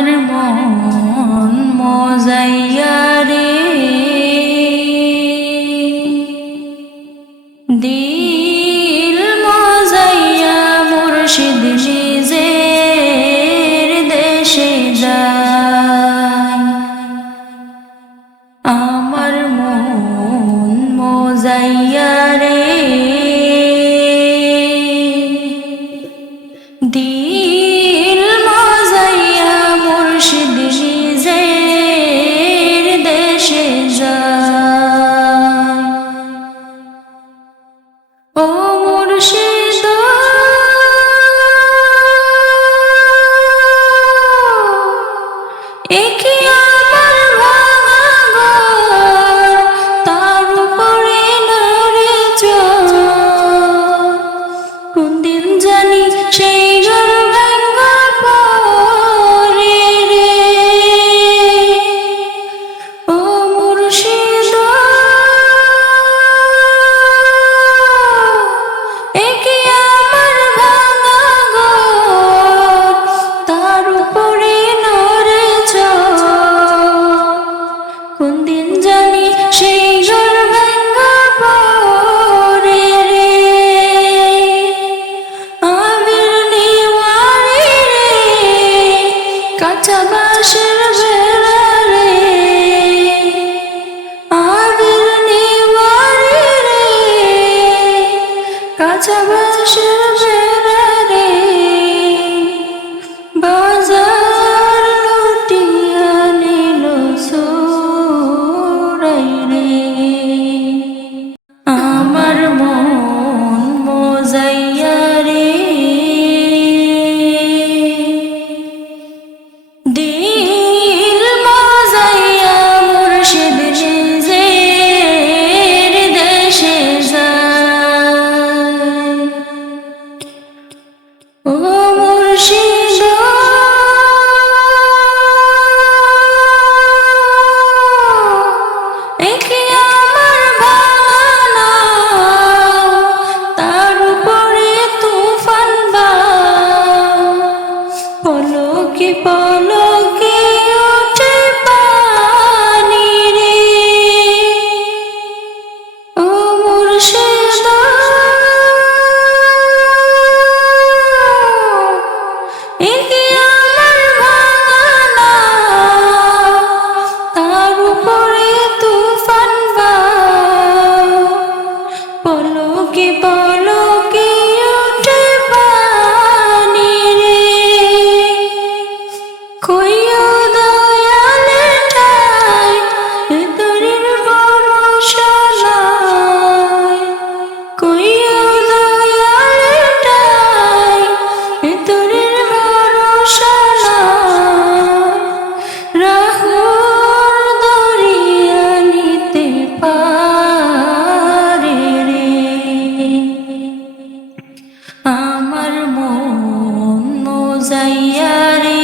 আমার মন মজাইয়া রে, দিল মজাইয়া মুর্শিদ নিজের দেশে যায়। আমার মন মজাইয়া রে, দিল মজাইয়া মুর্শিদ নিজের দেশে যায়। ও মুর্শিদ একি আমার ভাঙা ঘর, তার উপরে নারে চোখ, কোন দিন জানি সেই ঘর ভাঙা পড়ে রে। ও মুর্শিদ একি আমার ভাঙা ঘর, তার উপরে নড়ে চোখ, কোন দিন জানি সেই ঘর ভাঙা পড়ে রে। আবির নিওয়ারি রে, কাঁচা বাঁশের বেড়া রে, আবির নিওয়ারি রে, কাঁচা বাঁশের বেড়া রে, বাজার লুটিয়া নিল চোরাই রে। আমার মন মজাইয়া রে, দিল মজাইয়া মুর্শিদ নিজের দেশে যায়। ও মুর্শিদ একি আমার ভাঙা, তার উপরে তুফান বাও, পলকে পলকে ওঠে পানি রে। ও মুর্শিদ একি আমার ভাঙা, তার উপরে তুফান বাও, পলকে পলকে ওঠে পানি রে। কইও দয়ালে ঠাই ভেতরের ভরসা নাই, কইও দয়ালে ঠাই ভেতরের ভরসা নাই, রাহুর দরিয়া নিতে পারে রে। আমার মন মজাইয়া রে,